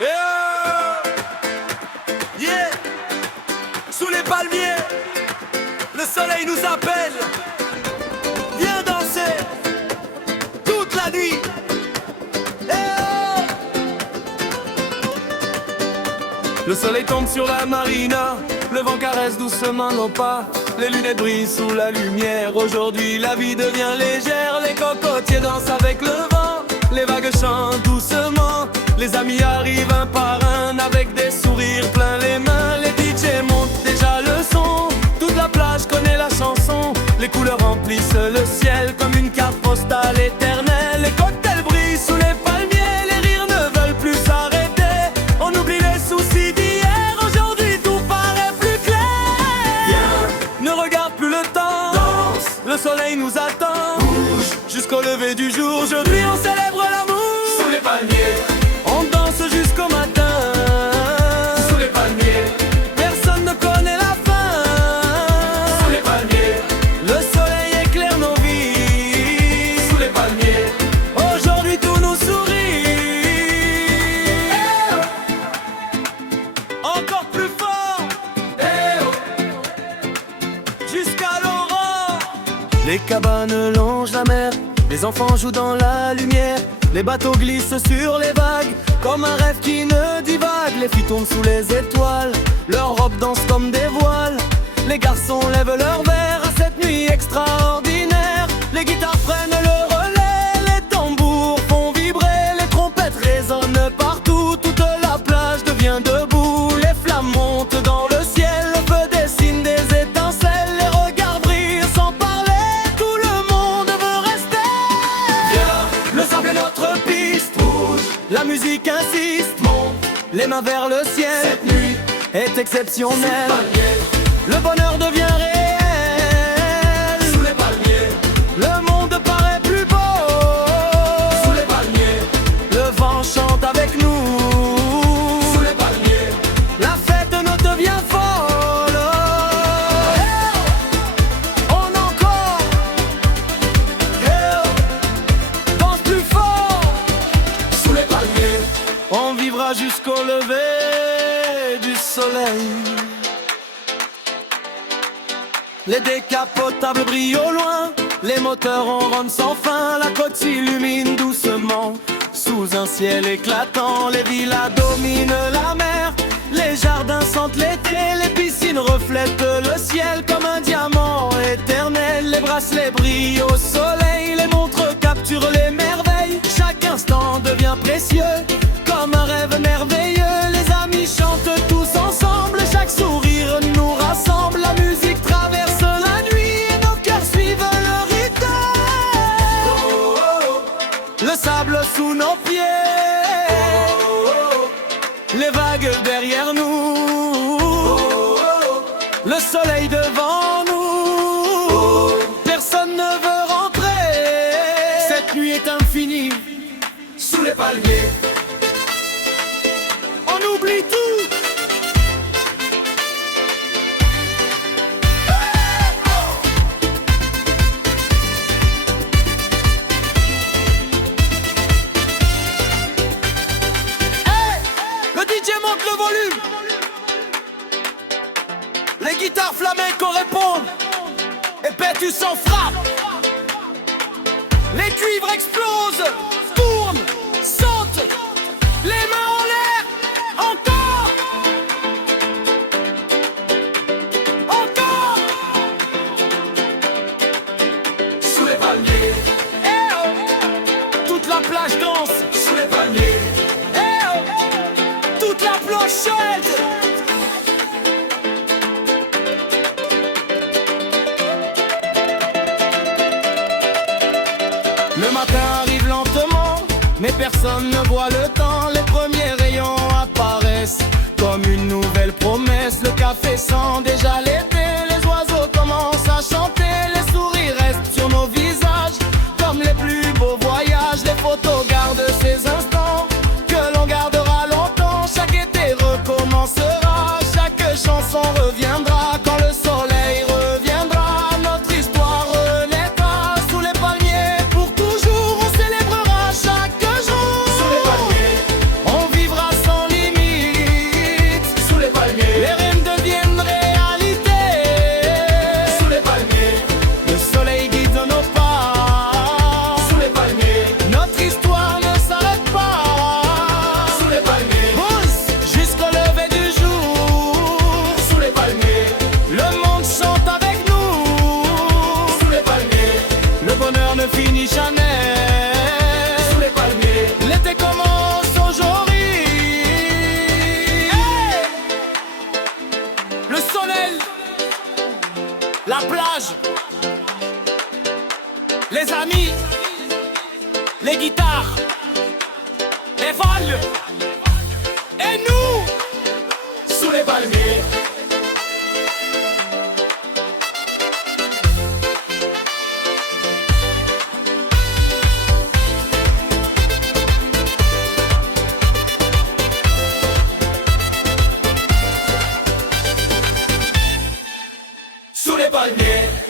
Yeah, sous les palmiers, le soleil nous appelle. Viens danser toute la nuit. Le soleil tombe sur la marina, le vent caresse doucement nos pas. Les lunettes brillent sous la lumière. Aujourd'hui la vie devient légère. Les cocotiers dansent avec le vent. Les vagues chantent doucement. Les amis arrivent un par un avec des sourires plein les mains. Les DJ montent déjà le son. Toute la plage connaît la chanson. Les couleurs remplissent le ciel comme une carte postale éternelle. Les cocktails brillent sous les palmiers. Les rires ne veulent plus s'arrêter. On oublie les soucis d'hier. Aujourd'hui tout paraît plus clair. Viens, ne regarde plus le temps. Danse, le soleil nous attend. Bouge, jusqu'au lever du jour. Aujourd'hui on célèbre l'amour. Sous les palmiers, on danse jusqu'au matin. Sous les palmiers, personne ne connaît la fin. Sous les palmiers, le soleil éclaire nos vies. Sous les palmiers, aujourd'hui tout nous sourit. Encore plus fort. Jusqu'à l'aurore. Les cabanes longent la mer. Les enfants jouent dans la lumière. Les bateaux glissent sur les vagues comme un rêve qui ne divague. Les filles tournent sous les étoiles, leurs robes dansent comme des voiles. Les garçons lèvent leurs verres à cette nuit extraordinaire. Les guitares prennent le relais, les tambours font vibrer. Les trompettes résonnent partout, toute la plage devient debout. Les flammes montent dans le ciel, le feu dessine des étincelles. Les regards brillent sans parler, tout le monde veut rester. Viens, le sable est notre piste. Bouge, la musique insiste. Monte, les mains vers le ciel. Cette nuit est exceptionnelle. Le bonheur devient réel. Sous les palmiers, le monde paraît plus beau. Sous les palmiers, le vent chante avec nous. Sous les palmiers, la fête nous devient folle. On encore, danse plus fort. Sous les palmiers, on vivra jusqu'au lever du soleil. Les décapotables brillent au loin, les moteurs ronronnent sans fin. La côte s'illumine doucement, sous un ciel éclatant. Les villas dominent la mer, les jardins sentent l'été. Les piscines reflètent le ciel comme un diamant éternel. Les bracelets brillent au soleil, les montres capturent les merveilles. Chaque instant devient précieux, comme un rêve merveilleux. Les amis chantent tous ensemble, chaque sourire nous rassemble. La musique traverse la nuit et nos cœurs suivent le rythme. Le sable sous nos pieds, les vagues derrière nous, le soleil devant nous. Personne ne veut rentrer, cette nuit est infinie. Sous les palmiers, on oublie tout. Le DJ monte le volume. Les guitares flamenco répondent. Et Pétus s'en frappe. Les cuivres explosent, tournent, sautent. Les mains en l'air. Encore. Encore. Sous les palmiers, toute la plage danse. Sous les palmiers, toute la plage chaude. Le matin arrive lentement, mais personne ne voit le temps. Les premiers rayons apparaissent comme une nouvelle promesse. Le café sent déjà l'été, les oiseaux commencent à chanter. Les sourires restent sur nos visages, comme les plus beaux voyages. Les photos gardent ces instants que l'on gardera longtemps. Chaque été recommencera, chaque chanson reviendra. Quand le soleil reviendra, notre histoire renaîtra. Sous les palmiers, pour toujours, on célébrera chaque jour. Sous les palmiers, on vivra sans limite. les vols. Et nous, sous les palmiers. Sous les palmiers.